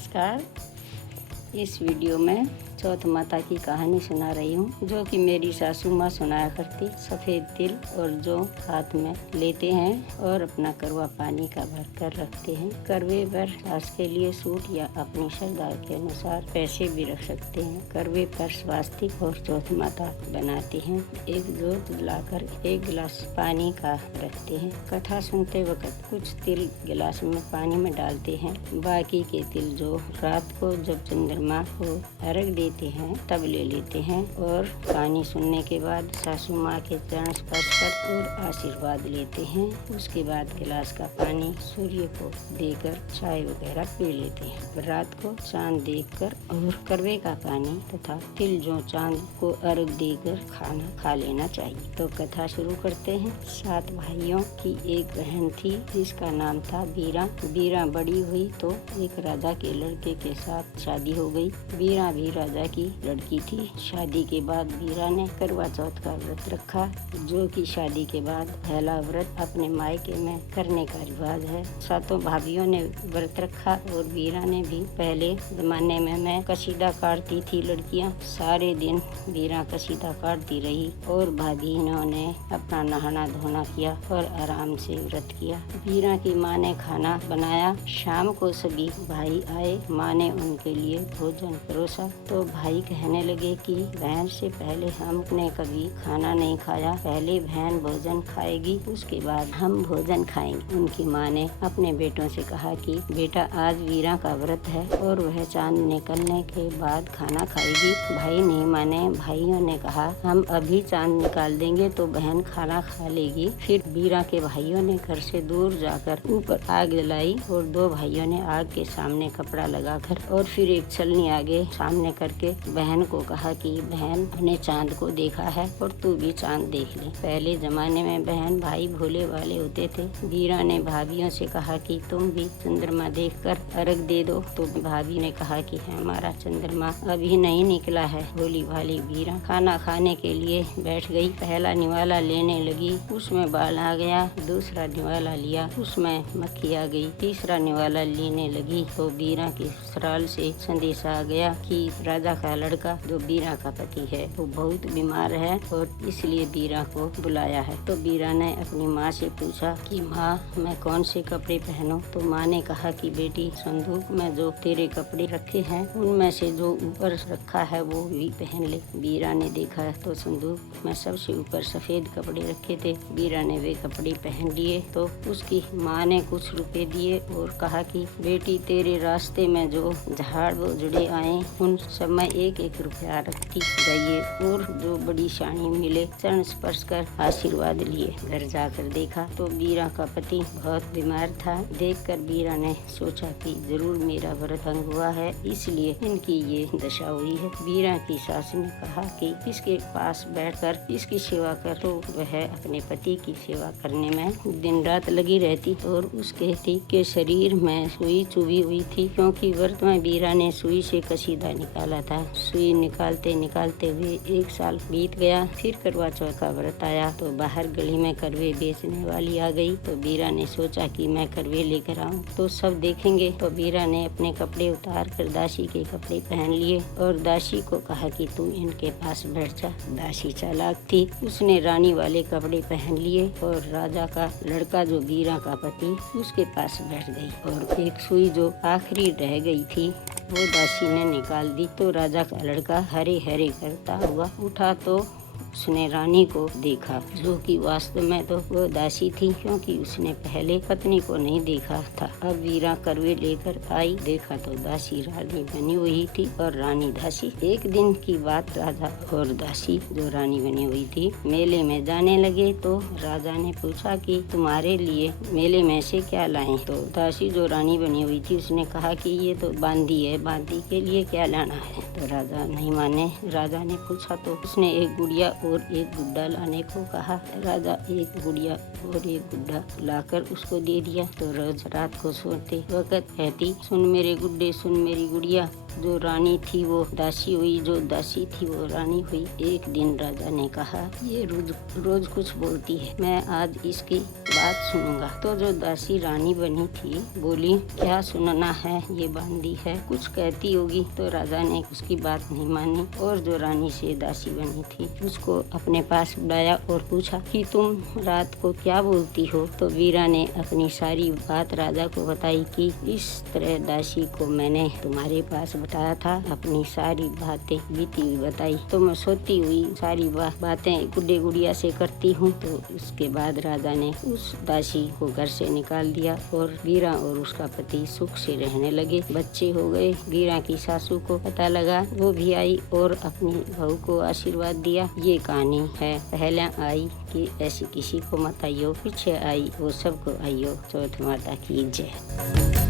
नमस्कार। इस वीडियो में चौथ माता की कहानी सुना रही हूँ, जो कि मेरी सासू माँ सुनाया करती। सफ़ेद तिल और जो हाथ में लेते हैं और अपना करवा पानी का भर कर रखते हैं। करवे पर सास के लिए सूट या अपनी श्रद्धा के अनुसार पैसे भी रख सकते हैं। करवे पर स्वास्तिक और चौथ माता बनाते हैं। एक जोत जलाकर एक गिलास पानी का रखते हैं। कथा सुनते वक्त कुछ तिल गिलास में पानी में डालते हैं। बाकी के तिल जो रात को जब चंद्रमा को अर्घ देते हैं तब ले लेते हैं और कहानी सुनने के बाद सासू माँ के चरण स्पर्श कर और आशीर्वाद लेते हैं। उसके बाद गिलास का पानी सूर्य को देकर चाय वगैरह पी लेते हैं। रात को चांद देखकर और करवे का पानी तथा तिल जो चांद को अर्घ देकर खाना खा लेना चाहिए। तो कथा शुरू करते हैं। 7 भाइयों की एक बहन थी जिसका नाम था बीरा। बीरा बड़ी हुई तो एक राजा के लड़के के साथ शादी हो गई। बीरा भी राजा की लड़की थी। शादी के बाद बीरा ने करवा चौथ का व्रत रखा, जो कि शादी के बाद पहला व्रत अपने मायके में करने का रिवाज है। 7 भाभीियों ने व्रत रखा और बीरा ने भी। पहले जमाने में मैं कसीदा काटती थी लड़कियां। सारे दिन बीरा कसीदा काटती रही और भाभीनों ने अपना नहाना धोना किया और आराम से व्रत किया। बीरा की माँ ने खाना बनाया। शाम को सभी भाई आए। माँ ने उनके लिए भोजन परोसा तो भाई कहने लगे कि बहन से पहले हमने कभी खाना नहीं खाया। पहले बहन भोजन खाएगी, उसके बाद हम भोजन खाएंगे। उनकी माँ ने अपने बेटों से कहा कि बेटा, आज बीरा का व्रत है और वह चांद निकलने के बाद खाना खाएगी। भाई नहीं माने। भाइयों ने कहा हम अभी चांद निकाल देंगे तो बहन खाना खा लेगी। फिर बीरा के भाइयों ने घर से दूर जाकर ऊपर आग जलाई और 2 भाइयों ने आग के सामने कपड़ा लगाकर और फिर एक छलनी आगे सामने करके बहन को कहा कि बहन, हमने चांद को देखा है और तू भी चांद देख ले। पहले जमाने में बहन भाई भोले वाले होते थे। बीरा ने भाभीियों से कहा कि तुम भी चंद्रमा देखकर अर्घ दे दो। तो भाभी ने कहा कि हमारा चंद्रमा अभी नहीं निकला है। भोली भाली बीरा खाना खाने के लिए बैठ गई। पहला निवाला लेने लगी, उसमें बाल आ गया। दूसरा निवाला लिया, उसमें मक्खी आ गई। तीसरा निवाला लेने लगी तो बीरा के ससुराल से संदेशा आ गया कि राजा का लड़का जो बीरा का पति है वो बहुत बीमार है और इसलिए बीरा को बुलाया है। तो बीरा ने अपनी माँ से पूछा कि माँ, मैं कौन से कपड़े पहनूं? तो माँ ने कहा कि बेटी, संदूक में जो तेरे कपड़े रखे हैं उनमें से जो ऊपर रखा है वो भी पहन ले। बीरा ने देखा तो संदूक में सबसे ऊपर सफेद कपड़े रखे थे। बीरा ने वे कपड़े पहन लिए तो उसकी माँ ने कुछ रुपए दिए और कहा कि बेटी, तेरे रास्ते में जो झाड़ वो जुड़े आए उन सब में 1-1 रुपया रखती जाइए और जो बड़ी शानी मिले चरण स्पर्श कर आशीर्वाद लिए। घर जाकर देखा तो बीरा का पति बहुत बीमार था। देखकर बीरा ने सोचा कि जरूर मेरा व्रत भंग हुआ है, इसलिए इनकी ये दशा हुई है। बीरा की सास ने कहा कि इसके पास बैठकर इसकी सेवा कर। तो वह अपने पति की सेवा करने में दिन रात लगी रहती और उसके पति के शरीर में सुई चुभी हुई थी, क्योंकि व्रत में बीरा ने सुई से कसीदा निकाला था। सुई निकालते निकालते हुए 1 साल बीत गया। फिर करवा चौथ का व्रत आया तो बाहर गली में करवे बेचने वाली आ गई। तो बीरा ने सोचा कि मैं करवे लेकर आऊं तो सब देखेंगे। तो बीरा ने अपने कपड़े उतार कर दासी के कपड़े पहन लिए और दासी को कहा कि तू इनके पास बैठ जा। दासी चालाक थी, उसने रानी वाले कपड़े पहन लिए और राजा का लड़का जो बीरा का पति उसके पास बैठ गई और एक सुई जो आखिरी रह गई थी वो दासी ने निकाल दी। तो राजा का लड़का हरे हरे करता हुआ उठा तो उसने रानी को देखा, जो कि वास्तव में तो वो दासी थी, क्योंकि उसने पहले पत्नी को नहीं देखा था। अब बीरा करवे लेकर आई, देखा तो दासी रानी बनी हुई थी और रानी दासी। एक दिन की बात, राजा और दासी जो रानी बनी हुई थी मेले में जाने लगे। तो राजा ने पूछा कि तुम्हारे लिए मेले में से क्या लाए? तो दासी जो रानी बनी हुई थी उसने कहा कि ये तो बांदी है, बांदी के लिए क्या लाना है? तो राजा नहीं माने। राजा ने पूछा तो उसने एक गुड़िया और एक गुड्डा लाने को कहा। राजा एक गुड़िया और एक गुड्डा लाकर उसको दे दिया। तो रोज रात को सोते वक्त कहती, सुन मेरे गुड्डे, सुन मेरी गुड़िया, जो रानी थी वो दासी हुई, जो दासी थी वो रानी हुई। एक दिन राजा ने कहा, ये रोज रोज कुछ बोलती है, मैं आज इसकी बात सुनूंगा। तो जो दासी रानी बनी थी बोली, क्या सुनना है, ये बांदी है, कुछ कहती होगी। तो राजा ने उसकी बात नहीं मानी और जो रानी से दासी बनी थी उसको अपने पास बुलाया और पूछा कि तुम रात को क्या बोलती हो। तो वीरा ने अपनी सारी बात राजा को बताई कि इस तरह दासी को मैंने तुम्हारे पास बताया था, अपनी सारी बातें बीती हुई बताई। तो मैं सोती हुई सारी बातें गुड्डे गुड़िया से करती हूँ। तो उसके बाद राजा ने उस दासी को घर से निकाल दिया और वीरा और उसका पति सुख से रहने लगे। बच्चे हो गए। वीरा की सासू को पता लगा, वो भी आई और अपनी बहू को आशीर्वाद दिया। ये कहानी है, पहले आई कि ऐसी किसी को मत आइयो, पीछे आई वो सबको आइयो। चौथ माता की जय।